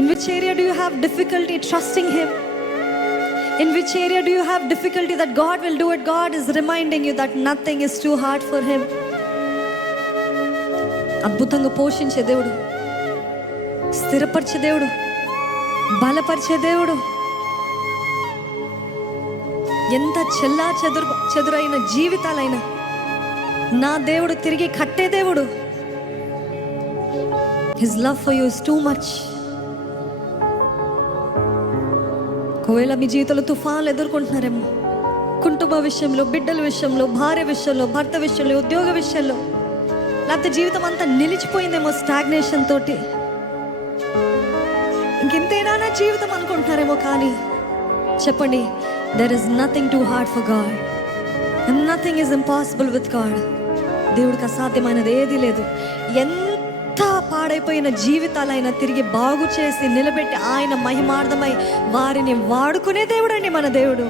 In which area do you have difficulty trusting Him? In which area do you have difficulty that God will do it? God is reminding you that nothing is too hard for Him. అద్భుతంగా పోషించే దేవుడు, స్థిరపరిచే దేవుడు, బలపరిచే దేవుడు, ఎంత చెల్లా చెదురైన జీవితాలైనా నా దేవుడు తిరిగి కట్టే దేవుడు. His love for you is too much. ఒకవేళ మీ జీవితంలో తుఫాన్లు ఎదుర్కొంటున్నారేమో, కుటుంబ విషయంలో, బిడ్డల విషయంలో, భార్య విషయంలో, భర్త విషయంలో, ఉద్యోగ విషయంలో, లేకపోతే జీవితం అంతా నిలిచిపోయిందేమో స్టాగ్నేషన్ తోటి, ఇంకెంతైనా నా జీవితం అనుకుంటున్నారేమో. కానీ చెప్పండి, there is nothing too hard for God and nothing is impossible with God. దేవుడికి అసాధ్యమైనది ఏదీ లేదు. ఎంత పాడైపోయిన జీవితాలైనా తిరిగి బాగు చేసి నిలబెట్టి ఆయన మహిమార్థమై వారిని వాడుకునే దేవుడు అండి మన దేవుడు.